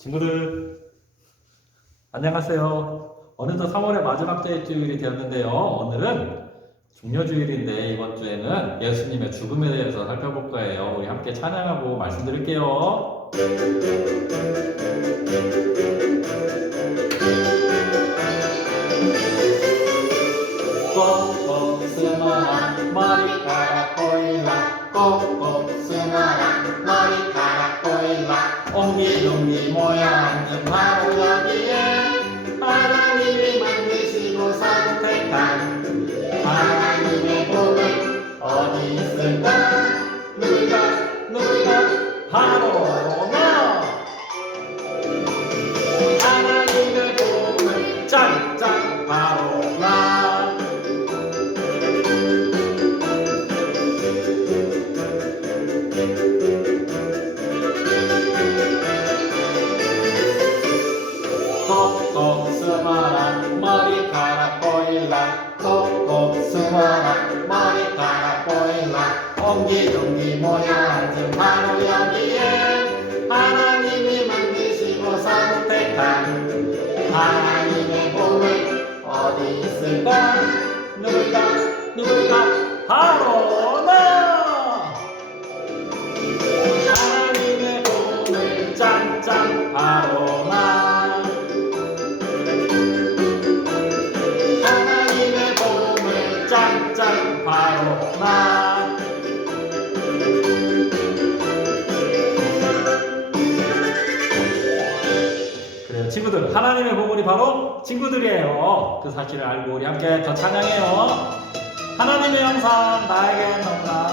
친구들 안녕하세요. 어느덧 3월의 마지막 주일이 되었는데요. 오늘은 종려주일인데 이번 주에는 예수님의 죽음에 대해서 살펴볼 거예요. 우리 함께 찬양하고 말씀드릴게요. 꼭꼭 숨어라 머리카락 보일라 꼭꼭 숨어라 머리카락 보일라 옹기종기 모여 앉은 바로 여기에 머리카락 보일라 꼭꼭 숨어라 머리카락 보일라. 옹기종기 모여 앉은 바로 여기에 하나님이 만드시고 선택한 하나님의 복을 어디 있을까? 누굴까? 누굴까? 바로 나! 하나님의 복을 짱짱 바로 친구들 하나님의 보물이 바로 친구들이에요. 그 사실을 알고 우리 함께 더 찬양해요. 하나님의 영상 나에겐 너무나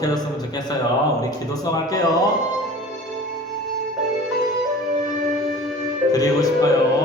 거룩해졌으면 좋겠어요. 우리 기도성 할게요. 드리고 싶어요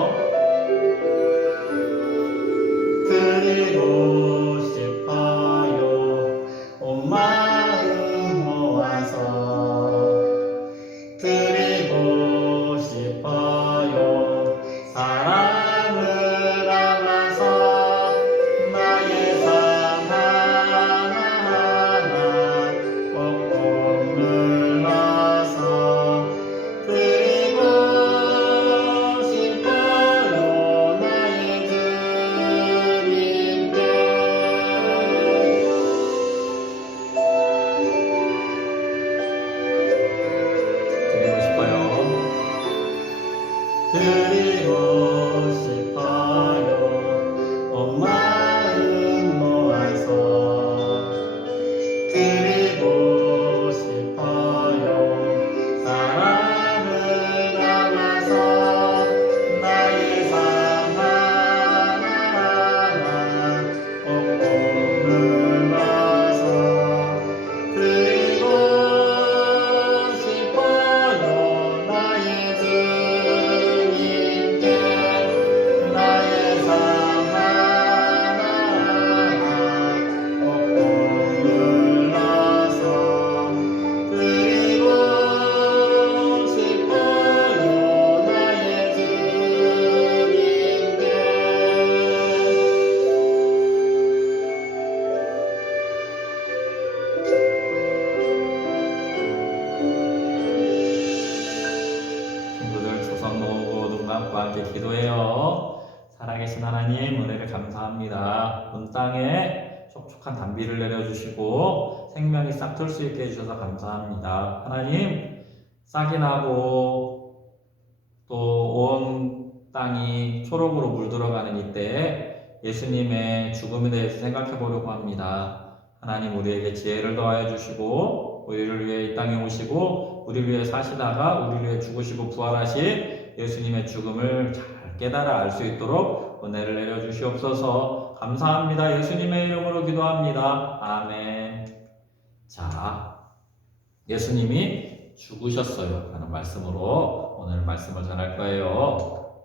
하나님 은혜를 감사합니다. 온 땅에 촉촉한 단비를 내려주시고 생명이 싹틀 수 있게 해주셔서 감사합니다. 하나님 싹이 나고 또 온 땅이 초록으로 물들어가는 이때에 예수님의 죽음에 대해서 생각해 보려고 합니다. 하나님 우리에게 지혜를 더하여 주시고 우리를 위해 이 땅에 오시고 우리를 위해 사시다가 우리를 위해 죽으시고 부활하신 예수님의 죽음을 잘 깨달아 알 수 있도록 은혜를 내려 주시옵소서. 감사합니다. 예수님의 이름으로 기도합니다. 아멘. 자, 예수님이 죽으셨어요. 라는 말씀으로 오늘 말씀을 전할 거예요.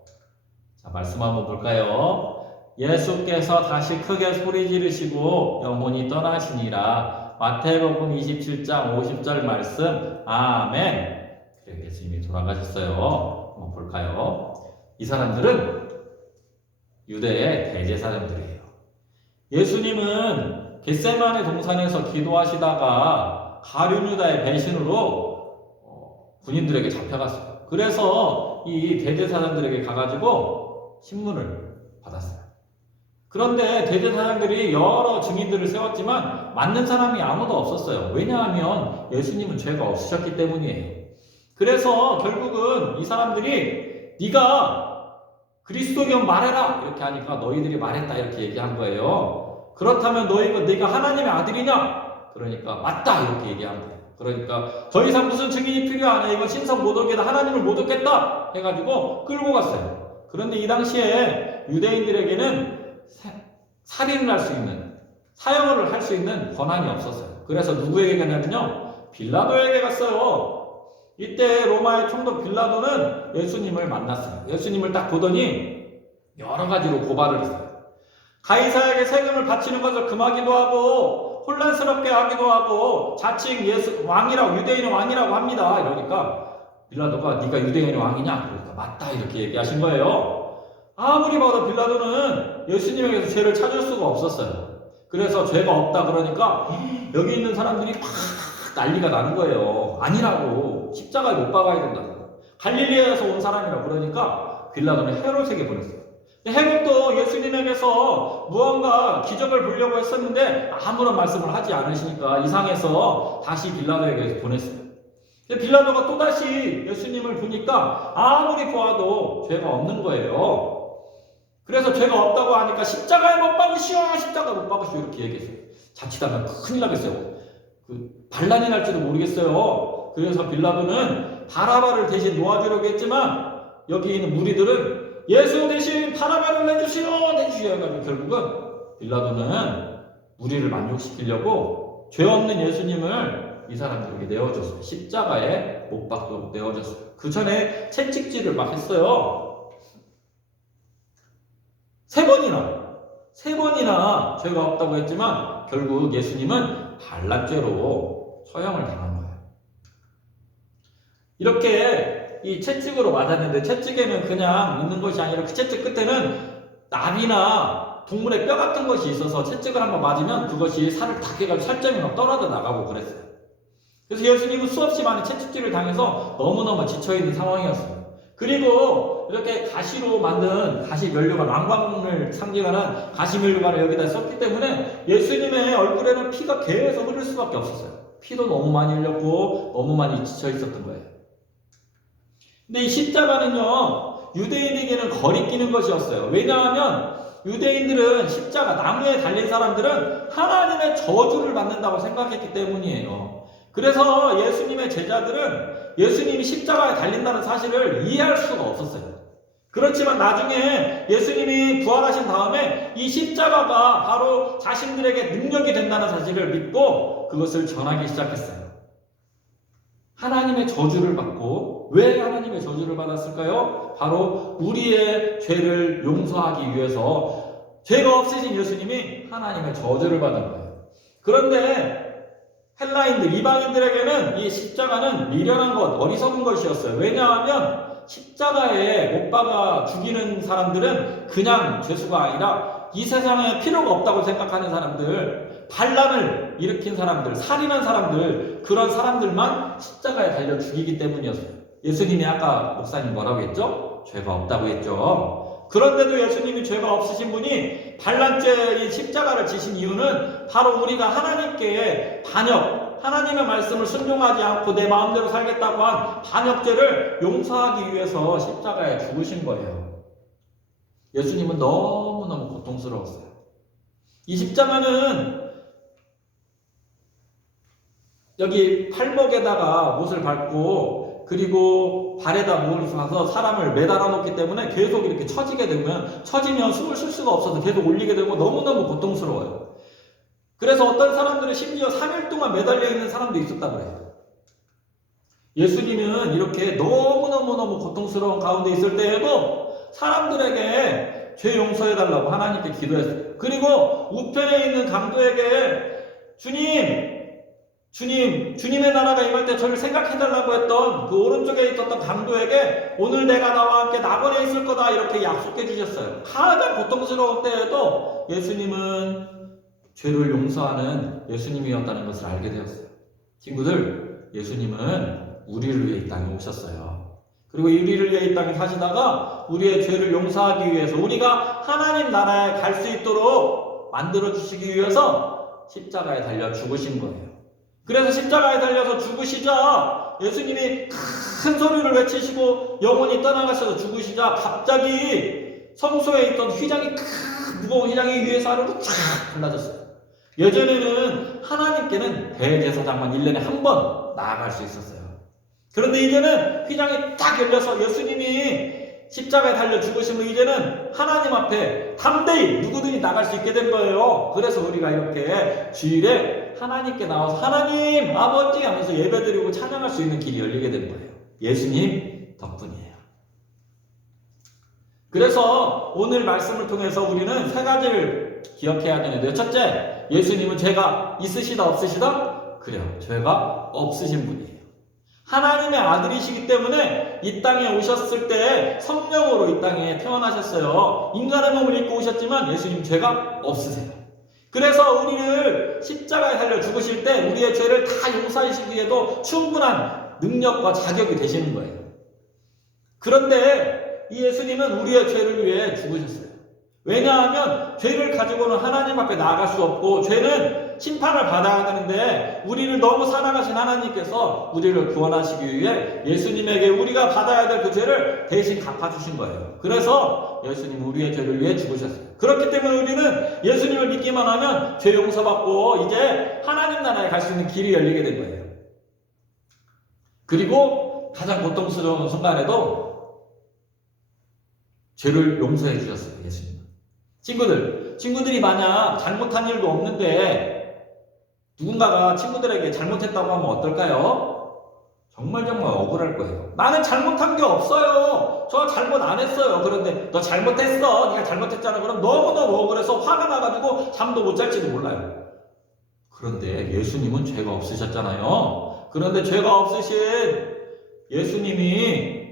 자, 말씀 한번 볼까요? 예수께서 다시 크게 소리 지르시고 영혼이 떠나시니라. 마태복음 27장 50절 말씀. 아멘. 그래 예수님이 돌아가셨어요. 한번 볼까요? 이 사람들은 유대의 대제사장들이에요. 예수님은 겟세마네 동산에서 기도하시다가 가룟 유다의 배신으로 어, 군인들에게 잡혀갔어요. 그래서 이 대제사장들에게 가가지고 신문을 받았어요. 그런데 대제사장들이 여러 증인들을 세웠지만 맞는 사람이 아무도 없었어요. 왜냐하면 예수님은 죄가 없으셨기 때문이에요. 그래서 결국은 이 사람들이 네가 그리스도면 말해라 이렇게 하니까 너희들이 말했다 이렇게 얘기한 거예요. 그렇다면 너희가 네가 하나님의 아들이냐? 그러니까 맞다 이렇게 얘기한 거예요. 그러니까 더 이상 무슨 증인이 필요하냐? 이거 신성 모독이다 하나님을 못 얻겠다 해가지고 끌고 갔어요. 그런데 이 당시에 유대인들에게는 사- 살인을 할 수 있는 사형을 할 수 있는 권한이 없었어요. 그래서 누구에게 갔냐면요 빌라도에게 갔어요. 이때 로마의 총독 빌라도는 예수님을 만났어요. 예수님을 딱 보더니 여러 가지로 고발을 했어요. 가이사에게 세금을 바치는 것을 금하기도 하고 혼란스럽게 하기도 하고 자칭 예수 왕이라고 유대인의 왕이라고 합니다. 이러니까 빌라도가 네가 유대인의 왕이냐? 그러니까 맞다 이렇게 얘기하신 거예요. 아무리 봐도 빌라도는 예수님에게서 죄를 찾을 수가 없었어요. 그래서 죄가 없다 그러니까 여기 있는 사람들이 막 난리가 나는 거예요. 아니라고 십자가에 못 박아야 된다고. 갈릴리에서 온 사람이라고 그러니까 빌라도는 헤롯에게 보냈어요. 헤롯도 예수님에게서 무언가 기적을 보려고 했었는데 아무런 말씀을 하지 않으시니까 이상해서 다시 빌라도에게 보냈어요. 빌라도가 또다시 예수님을 보니까 아무리 보아도 죄가 없는 거예요. 그래서 죄가 없다고 하니까 십자가에 못 박으시오! 십자가에 못 박으시오! 이렇게 얘기했어요. 자칫하면 큰일 나겠어요. 그 반란이 날지도 모르겠어요. 그래서 빌라도는 바라바를 대신 놓아주려고 했지만 여기 있는 무리들은 예수 대신 바라바를 내주시오! 내주시오! 해가지고 결국은 빌라도는 무리를 만족시키려고 죄 없는 예수님을 이 사람들에게 내어줬어요. 십자가에 못 박고 내어줬어요. 그 전에 채찍질을 막 했어요. 세 번이나, 세 번이나 죄가 없다고 했지만 결국 예수님은 반란죄로 처형을 당한 거예요. 이렇게 이 채찍으로 맞았는데 채찍에는 그냥 있는 것이 아니라 그 채찍 끝에는 나비나 동물의 뼈 같은 것이 있어서 채찍을 한번 맞으면 그것이 살을 탁 해가지고 살점이 막 떨어져 나가고 그랬어요. 그래서 예수님은 수없이 많은 채찍질을 당해서 너무너무 지쳐있는 상황이었어요. 그리고 이렇게 가시로 만든 가시 면류관, 왕관을 상징하는 가시 면류관을 여기다 썼기 때문에 예수님의 얼굴에는 피가 계속 흐를 수밖에 없었어요. 피도 너무 많이 흘렸고 너무 많이 지쳐 있었던 거예요. 근데 이 십자가는요, 유대인에게는 거리끼는 것이었어요. 왜냐하면 유대인들은 십자가, 나무에 달린 사람들은 하나님의 저주를 받는다고 생각했기 때문이에요. 그래서 예수님의 제자들은 예수님이 십자가에 달린다는 사실을 이해할 수가 없었어요. 그렇지만 나중에 예수님이 부활하신 다음에 이 십자가가 바로 자신들에게 능력이 된다는 사실을 믿고 그것을 전하기 시작했어요. 하나님의 저주를 받고 왜 하나님의 저주를 받았을까요? 바로 우리의 죄를 용서하기 위해서 죄가 없으신 예수님이 하나님의 저주를 받은 거예요. 그런데 헬라인들, 이방인들에게는 이 십자가는 미련한 것, 어리석은 것이었어요. 왜냐하면 십자가에 못 박아 죽이는 사람들은 그냥 죄수가 아니라 이 세상에 필요가 없다고 생각하는 사람들, 반란을 일으킨 사람들, 살인한 사람들, 그런 사람들만 십자가에 달려 죽이기 때문이었어요. 예수님이 아까 목사님 뭐라고 했죠? 죄가 없다고 했죠. 그런데도 예수님이 죄가 없으신 분이 반란죄의 십자가를 지신 이유는 바로 우리가 하나님께 반역, 하나님의 말씀을 순종하지 않고 내 마음대로 살겠다고 한 반역죄를 용서하기 위해서 십자가에 죽으신 거예요. 예수님은 너무너무 고통스러웠어요. 이 십자가는 여기 팔목에다가 못을 밟고 그리고 발에다 못을 사서 사람을 매달아 놓기 때문에 계속 이렇게 처지게 되면 처지면 숨을 쉴 수가 없어서 계속 올리게 되고 너무너무 고통스러워요. 그래서 어떤 사람들은 심지어 3일 동안 매달려 있는 사람도 있었다 그래요. 예수님은 이렇게 너무너무너무 고통스러운 가운데 있을 때에도 사람들에게 죄 용서해 달라고 하나님께 기도했어요. 그리고 우편에 있는 강도에게 주님 주님, 주님의 나라가 임할 때 저를 생각해달라고 했던 그 오른쪽에 있었던 강도에게 오늘 내가 나와 함께 낙원에 있을 거다 이렇게 약속해 주셨어요. 가장 고통스러운 때에도 예수님은 죄를 용서하는 예수님이었다는 것을 알게 되었어요. 친구들, 예수님은 우리를 위해 이 땅에 오셨어요. 그리고 우리를 위해 이 땅에 사시다가 우리의 죄를 용서하기 위해서 우리가 하나님 나라에 갈 수 있도록 만들어 주시기 위해서 십자가에 달려 죽으신 거예요. 그래서 십자가에 달려서 죽으시자 예수님이 큰 소리를 외치시고 영혼이 떠나가셔서 죽으시자 갑자기 성소에 있던 휘장이 큰 무거운 휘장이 위에서 아래로 쫙 갈라졌어요. 예전에는 하나님께는 대제사장만 1년에 한 번 나아갈 수 있었어요. 그런데 이제는 휘장이 딱 열려서 예수님이 십자가에 달려 죽으시면 이제는 하나님 앞에 담대히 누구든지 나갈 수 있게 된 거예요. 그래서 우리가 이렇게 주일에 하나님께 나와서 하나님 아버지 하면서 예배드리고 찬양할 수 있는 길이 열리게 된 거예요. 예수님 덕분이에요. 그래서 오늘 말씀을 통해서 우리는 세 가지를 기억해야 되는데요. 첫째, 예수님은 죄가 있으시다 없으시다? 그래요. 죄가 없으신 분이에요. 하나님의 아들이시기 때문에 이 땅에 오셨을 때 성령으로 이 땅에 태어나셨어요. 인간의 몸을 입고 오셨지만 예수님 죄가 없으세요. 그래서 우리를 십자가에 달려 죽으실 때 우리의 죄를 다 용서하시기에도 충분한 능력과 자격이 되시는 거예요. 그런데 이 예수님은 우리의 죄를 위해 죽으셨어요. 왜냐하면 죄를 가지고는 하나님 앞에 나아갈 수 없고 죄는 심판을 받아야 되는데 우리를 너무 사랑하신 하나님께서 우리를 구원하시기 위해 예수님에게 우리가 받아야 될 그 죄를 대신 갚아주신 거예요. 그래서 예수님 우리의 죄를 위해 죽으셨어요. 그렇기 때문에 우리는 예수님을 믿기만 하면 죄 용서받고 이제 하나님 나라에 갈 수 있는 길이 열리게 된 거예요. 그리고 가장 고통스러운 순간에도 죄를 용서해 주셨어요. 예수님. 친구들, 친구들이 만약 잘못한 일도 없는데 누군가가 친구들에게 잘못했다고 하면 어떨까요? 정말 정말 억울할 거예요. 나는 잘못한 게 없어요. 저 잘못 안 했어요. 그런데 너 잘못했어. 네가 잘못했잖아. 그럼 너무너무 억울해서 화가 나가지고 잠도 못 잘지도 몰라요. 그런데 예수님은 죄가 없으셨잖아요. 그런데 죄가 없으신 예수님이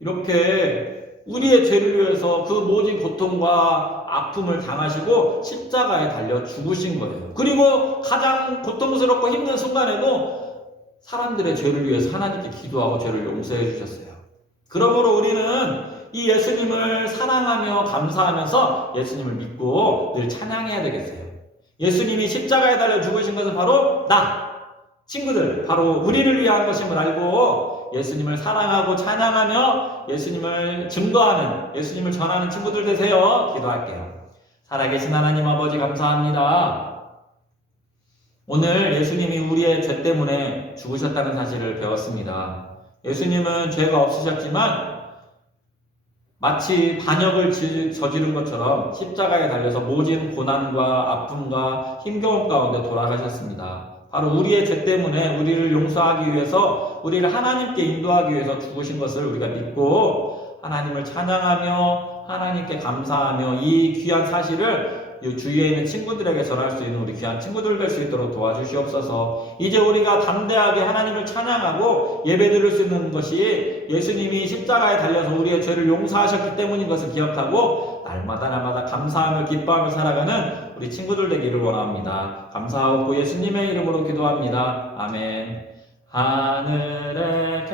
이렇게 우리의 죄를 위해서 그 모진 고통과 아픔을 당하시고 십자가에 달려 죽으신 거예요. 그리고 가장 고통스럽고 힘든 순간에도 사람들의 죄를 위해서 하나님께 기도하고 죄를 용서해 주셨어요. 그러므로 우리는 이 예수님을 사랑하며 감사하면서 예수님을 믿고 늘 찬양해야 되겠어요. 예수님이 십자가에 달려 죽으신 것은 바로 나, 친구들, 바로 우리를 위한 것임을 알고 예수님을 사랑하고 찬양하며 예수님을 증거하는, 예수님을 전하는 친구들 되세요. 기도할게요. 살아계신 하나님 아버지 감사합니다. 오늘 예수님이 우리의 죄 때문에 죽으셨다는 사실을 배웠습니다. 예수님은 죄가 없으셨지만 마치 반역을 지- 저지른 것처럼 십자가에 달려서 모진 고난과 아픔과 힘겨움 가운데 돌아가셨습니다. 바로 우리의 죄 때문에 우리를 용서하기 위해서 우리를 하나님께 인도하기 위해서 죽으신 것을 우리가 믿고 하나님을 찬양하며 하나님께 감사하며 이 귀한 사실을 이 주위에 있는 친구들에게 전할 수 있는 우리 귀한 친구들 될 수 있도록 도와주시옵소서. 이제 우리가 담대하게 하나님을 찬양하고 예배드릴 수 있는 것이 예수님이 십자가에 달려서 우리의 죄를 용서하셨기 때문인 것을 기억하고 날마다 날마다 감사하며 기뻐하며 살아가는 우리 친구들 되기를 원합니다. 감사하고 예수님의 이름으로 기도합니다. 아멘. 하늘에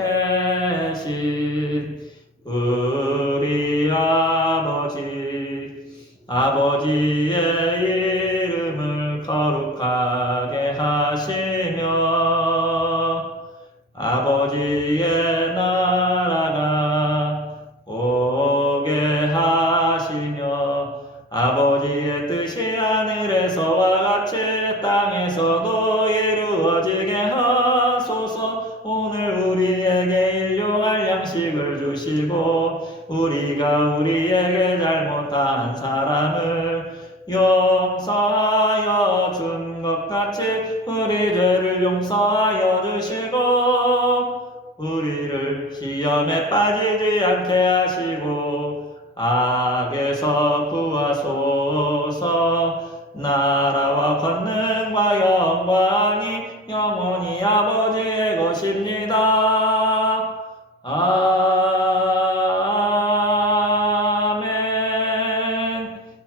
계신 우리 아버지 아버지의 하시고 악에서 구하소서 나라와 권능과 영광이 영원히 아버지의 것입니다. 아멘.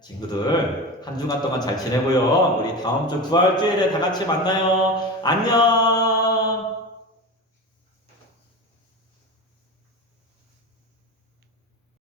친구들 한 주간 동안 잘 지내고요. 우리 다음 주 부활주일에 다 같이 만나요. 안녕.